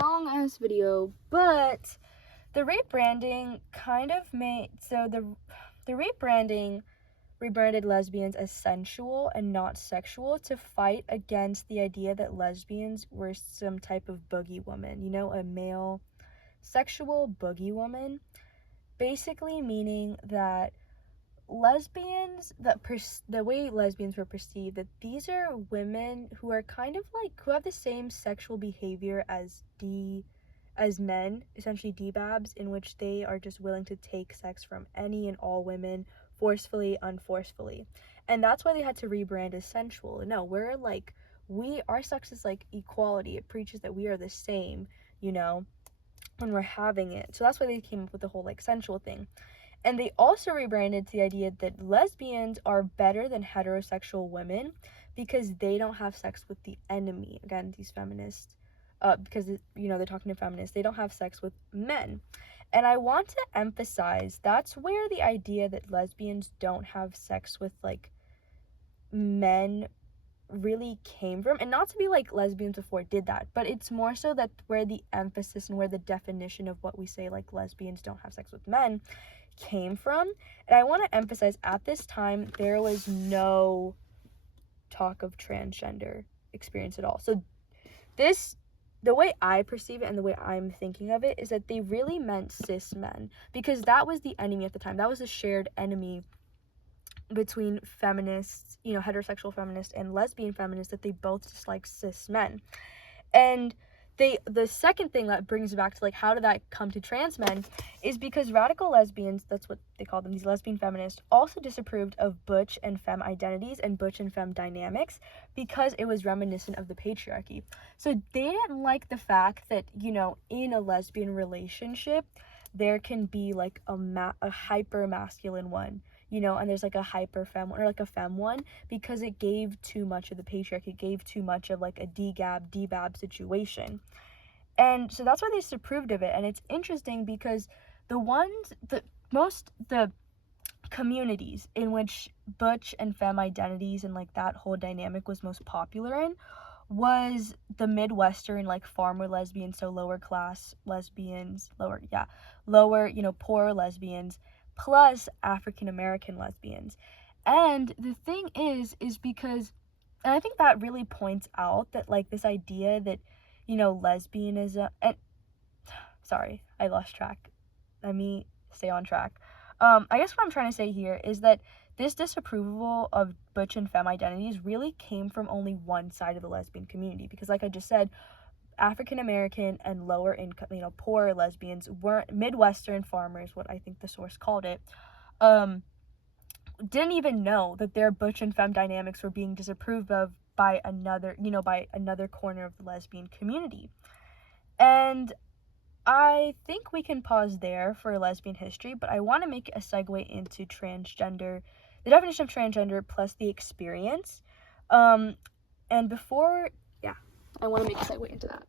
long ass video, but the rebranding kind of made, so the rebranding rebranded lesbians as sensual and not sexual to fight against the idea that lesbians were some type of boogie woman, you know, a male sexual boogie woman, basically meaning that lesbians, the way lesbians were perceived, that these are women who are kind of like, who have the same sexual behavior as men, essentially D-babs, in which they are just willing to take sex from any and all women, forcefully, unforcefully. And that's why they had to rebrand as sensual. No, we're like, our sex is like equality. It preaches that we are the same, you know, when we're having it. So that's why they came up with the whole like sensual thing. And they also rebranded to the idea that lesbians are better than heterosexual women because they don't have sex with the enemy. Again, these feminists, because, you know, they're talking to feminists, they don't have sex with men. And I want to emphasize that's where the idea that lesbians don't have sex with, like, men really came from. And not to be like lesbians before did that, but it's more so that where the emphasis and where the definition of what we say, like, lesbians don't have sex with men, came from. And I want to emphasize, at this time there was no talk of transgender experience at all. So this, the way I perceive it and the way I'm thinking of it, is that they really meant cis men, because that was the enemy at the time. That was a shared enemy between feminists, you know, heterosexual feminists and lesbian feminists, that they both just like cis men. And the second thing that brings back to, like, how did that come to trans men, is because radical lesbians, that's what they call them, these lesbian feminists, also disapproved of butch and femme identities and butch and femme dynamics because it was reminiscent of the patriarchy. So they didn't like the fact that, you know, in a lesbian relationship there can be like a hyper masculine one, you know, and there's like a hyper femme one, or like a femme one, because it gave too much of the patriarchy, it gave too much of like a D-bab situation. And so that's why they disapproved of it. And it's interesting because the communities in which butch and femme identities and like that whole dynamic was most popular in was the Midwestern, like, farmer lesbians, so lower class lesbians, lower, you know, poor lesbians, plus African American lesbians. And the thing is because, and I think that really points out that, like, this idea that, you know, lesbianism, and sorry, I lost track. Let me stay on track. I guess what I'm trying to say here is that this disapproval of butch and femme identities really came from only one side of the lesbian community, because, like I just said, African American and lower income, you know, poor lesbians, weren't Midwestern farmers, what I think the source called it, didn't even know that their butch and femme dynamics were being disapproved of by another corner of the lesbian community. And I think we can pause there for lesbian history, but I want to make a segue into transgender, the definition of transgender plus the experience. And before, I want to make a segue into that.